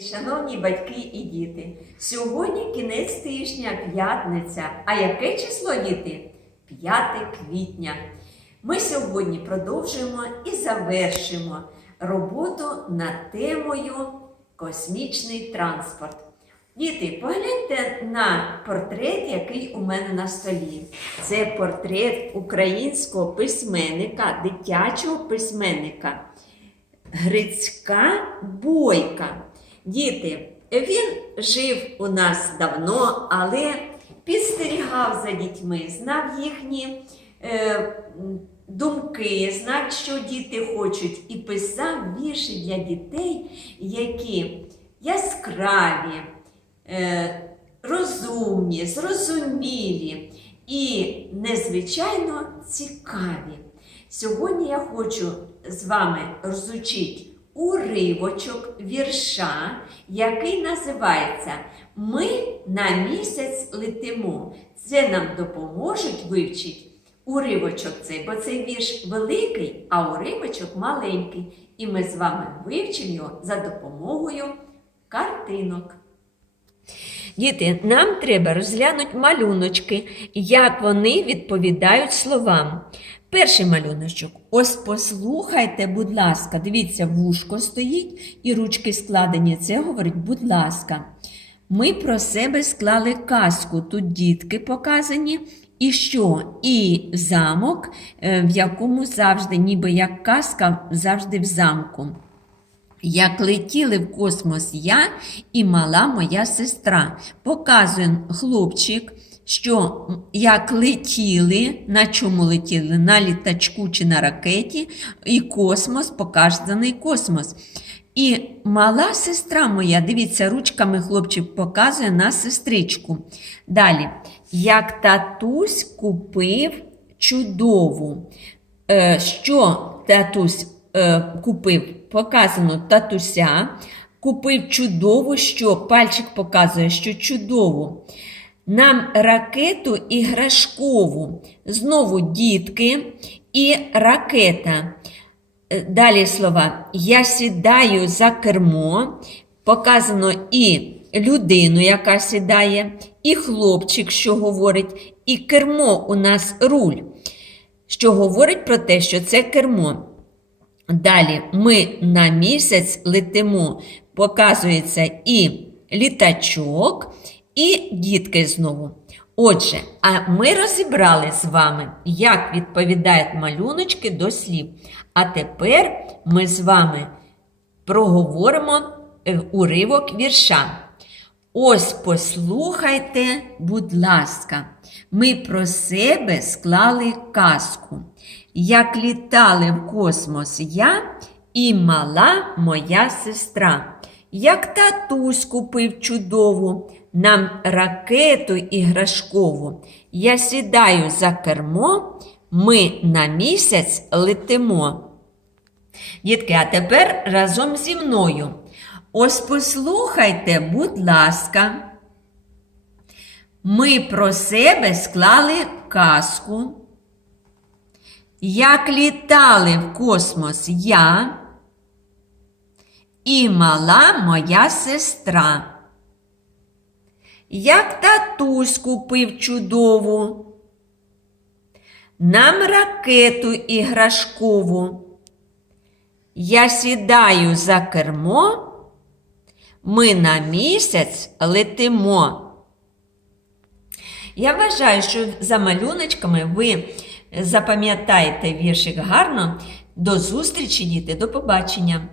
Шановні батьки і діти, сьогодні кінець тижня, п'ятниця. А яке число діти? 5 квітня. Ми сьогодні продовжуємо і завершимо роботу над темою космічний транспорт. Діти, погляньте на портрет, який у мене на столі. Це портрет українського письменника, дитячого письменника Грицька Бойка. Діти, він жив у нас давно, але підстерігав за дітьми, знав їхні е, думки, знав, що діти хочуть, і писав вірші для дітей, які яскраві, е, розумні, зрозумілі і незвичайно цікаві. Сьогодні я хочу з вами розучити уривочок вірша, який називається Ми на місяць летимо. Це нам допоможуть вивчити уривочок цей, бо цей вірш великий, а уривочок маленький. І ми з вами вивчимо його за допомогою картинок. Діти, нам треба розглянути малюночки, як вони відповідають словам. Перший малюночок. Ось послухайте, будь ласка, дивіться, вушко стоїть і ручки складені. Це говорить, будь ласка. Ми про себе склали казку. Тут дітки показані. І що? І замок, е, в якому завжди, ніби як казка, завжди в замку. Як летіли в космос я і мала моя сестра. Показує хлопчик, що як летіли, на чому летіли? На літачку чи на ракеті, і космос, показаний космос. І мала сестра моя, дивіться, ручками хлопчик показує на сестричку. Далі, як татусь купив чудову. Е, Що татусь е, купив? Показано татуся, купив чудову, що пальчик показує, що чудову. Нам ракету іграшкову. Знову дітки і ракета. Е, Далі слова. Я сідаю за кермо. Показано і людину, яка сідає, і хлопчик, що говорить, і кермо у нас руль, що говорить про те, що це кермо. Далі ми на місяць летимо, показується і літачок, і дітки знову. Отже, а ми розібрали з вами, як відповідають малюночки до слів. А тепер ми з вами проговоримо е, уривок вірша. Ось послухайте, будь ласка, ми про себе склали казку. Як літали в космос я і мала моя сестра. Як татусь купив чудову, нам ракету іграшкову. Я сідаю за кермо, ми на місяць летимо. Дітки, а тепер разом зі мною. Ось послухайте, будь ласка. Ми про себе склали казку. Як літали в космос я і мала моя сестра. Як татусь купив чудову, нам ракету іграшкову. Я сідаю за кермо, ми на місяць летимо. Я вважаю, що за малюночками ви запам'ятаєте віршик гарно. До зустрічі, діти, до побачення!